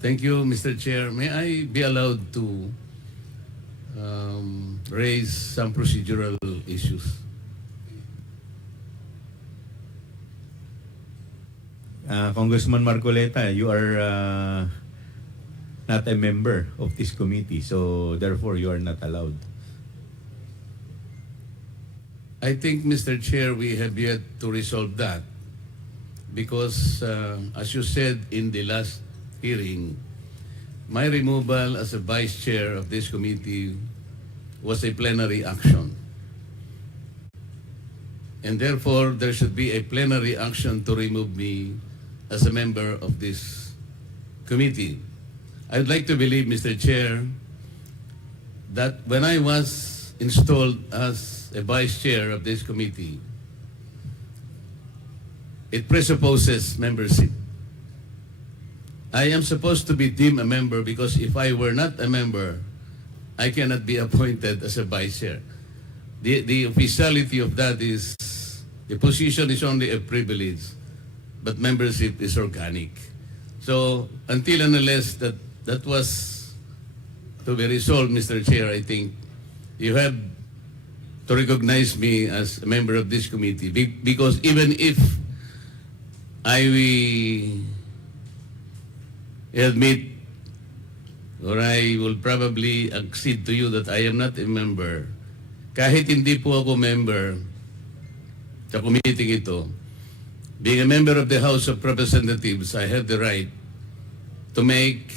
Thank you, Mr. Chair. May I be allowed to raise some procedural issues? Congressman Marcoleta, you are not a member of this committee, so therefore you are not allowed. I think, Mr. Chair, we have yet to resolve that because, as you said in the last hearing, my removal as a vice chair of this committee was a plenary action. And therefore, there should be a plenary action to remove me as a member of this committee. I would like to believe, Mr. Chair, that when I was installed as a vice chair of this committee, it presupposes membership. I am supposed to be deemed a member because if I were not a member, I cannot be appointed as a vice chair. The officiality of that is the position is only a privilege, but membership is organic. So until and unless that was to be resolved, Mr. Chair, I think you have to recognize me as a member of this committee because even if I admit or I will probably accede to you that I am not a member, kahit hindi po ako member sa committee ito, being a member of the House of Representatives, I have the right to make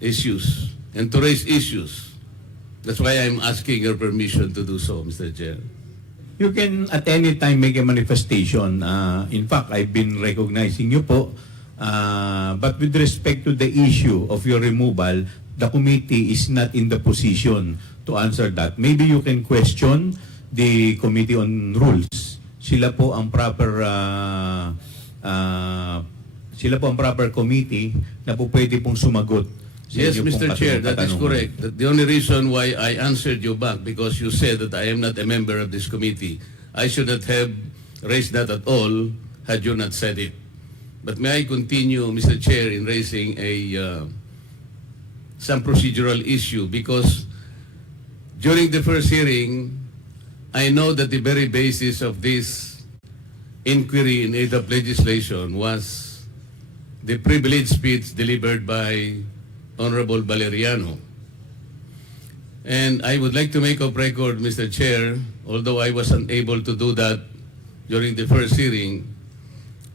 issues and to raise issues. That's why I'm asking your permission to do so, Mr. Chair. You can at any time make a manifestation. In fact, I've been recognizing you po. But with respect to the issue of your removal, the committee is not in the position to answer that. Maybe you can question the Committee on Rules. Sila po ang proper committee na po pwede pong sumagot. Yes, Mr. Chair, that is correct. The only reason why I answered you back because you said that I am not a member of this committee. I should not have raised that at all had you not said it. But may I continue, Mr. Chair, in raising some procedural issue because during the first hearing, I know that the very basis of this inquiry in aid of legislation was the privileged speech delivered by Honorable Valeriano. And I would like to make of record, Mr. Chair, although I was unable to do that during the first hearing,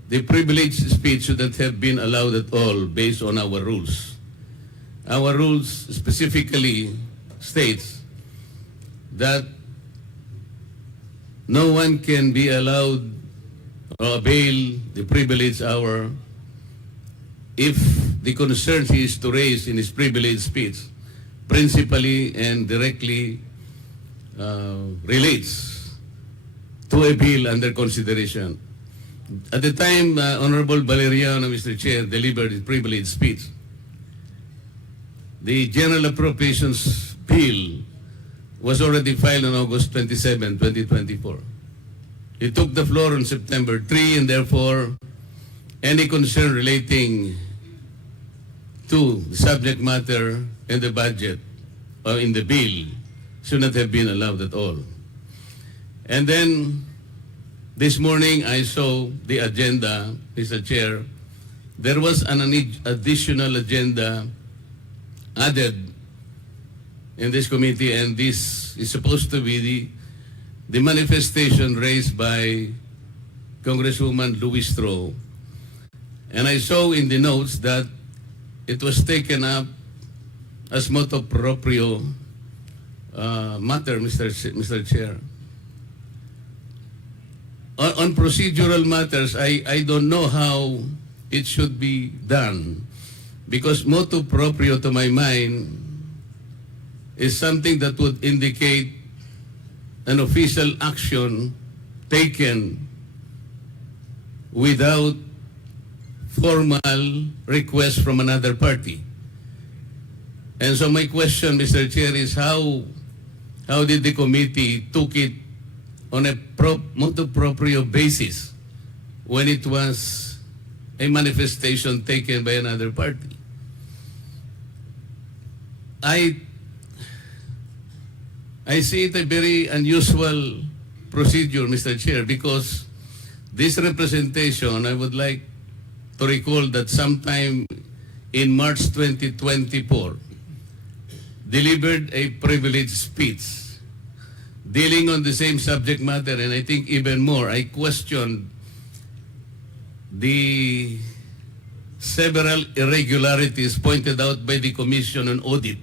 the privileged speech should not have been allowed at all based on our rules. Our rules specifically states that no one can be allowed or avail the privilege hour if the concern he is to raise in his privileged speech principally and directly relates to a bill under consideration. At the time Honorable Valeriano, Mr. Chair, delivered his privileged speech, the General Appropriations Bill was already filed on August 27, 2024. He took the floor on September 3 and therefore any concern relating to the subject matter in the budget or in the bill should not have been allowed at all. And then this morning I saw the agenda, Mr. Chair. There was an additional agenda added in this committee, and this is supposed to be the manifestation raised by Congresswoman Louis Stroh. And I saw in the notes that it was taken up as motu proprio matter, Mr. Chair. On procedural matters, I don't know how it should be done because motu proprio to my mind is something that would indicate an official action taken without formal request from another party. And so my question, Mr. Chair, is how did the committee took it on a motu proprio basis when it was a manifestation taken by another party. I see it a very unusual procedure, Mr. Chair, because this representation, I would like to recall that sometime in March 2024, delivered a privileged speech dealing on the same subject matter, and I think even more, I questioned the several irregularities pointed out by the Commission on Audit,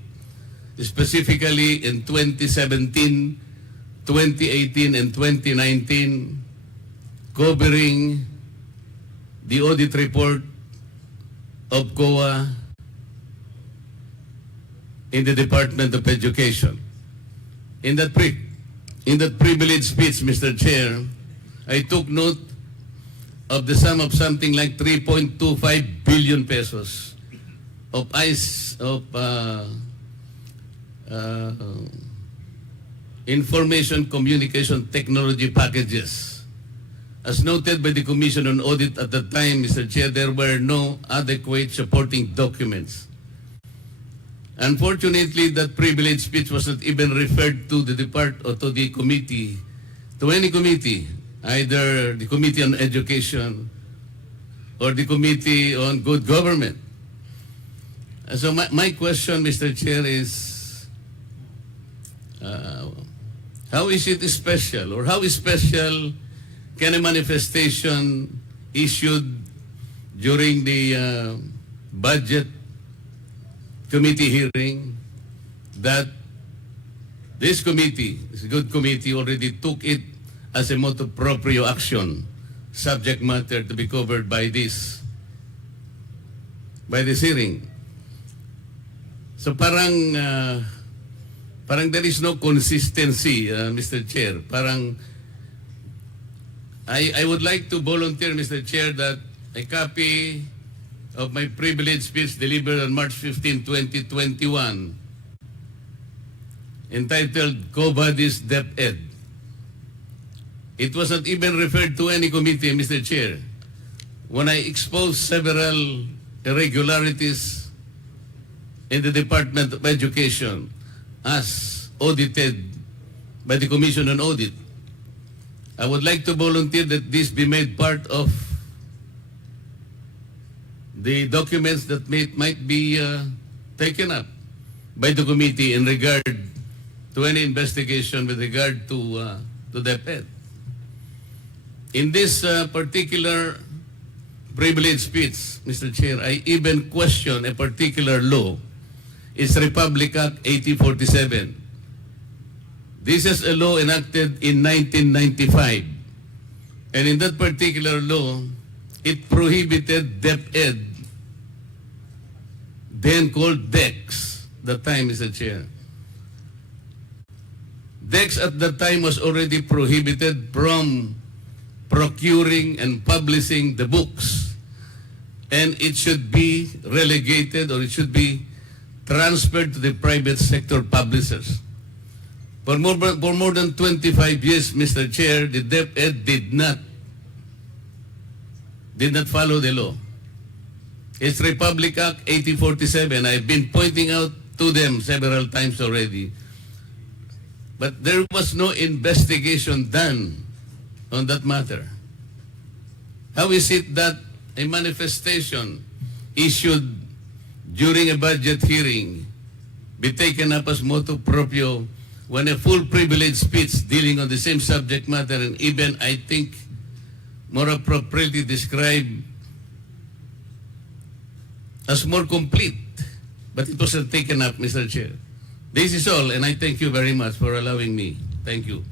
specifically in 2017, 2018, and 2019, covering the audit report of COA in the Department of Education. In that privileged speech, Mr. Chair, I took note of the sum of something like 3.25 billion pesos of information communication technology packages. As noted by the Commission on Audit at the time, Mr. Chair, there were no adequate supporting documents. Unfortunately, that privileged speech was not even referred to the department or to the committee, to any committee, either the Committee on Education or the Committee on Good Government. So my question, Mr. Chair, is how is it special, or how special can a manifestation issued during the budget committee hearing that this committee, this good committee, already took it as a motu proprio action, subject matter to be covered by this hearing? So parang there is no consistency, Mr. Chair. Parang I would like to volunteer, Mr. Chair, that a copy of my privileged speech delivered on March 15, 2021, entitled "Covadis DepEd." It was not even referred to any committee, Mr. Chair. When I exposed several irregularities in the Department of Education as audited by the Commission on Audit, I would like to volunteer that this be made part of the documents that might be taken up by the committee in regard to any investigation with regard to DepEd. In this particular privileged speech, Mr. Chair, I even question a particular law. It's Republic Act 8047. This is a law enacted in 1995. And in that particular law, it prohibited DepEd, then called DEX, that time, Mr. Chair. DEX at that time was already prohibited from procuring and publishing the books. And it should be relegated, or it should be transferred to the private sector publishers. For more than 25 years, Mr. Chair, the DepEd did not follow the law. It's Republic Act 8047. I've been pointing out to them several times already. But there was no investigation done on that matter. How is it that a manifestation issued during a budget hearing be taken up as motu proprio when a full privilege speech dealing on the same subject matter, and even, I think, more appropriately described as more complete, but it wasn't taken up, Mr. Chair. This is all, and I thank you very much for allowing me. Thank you.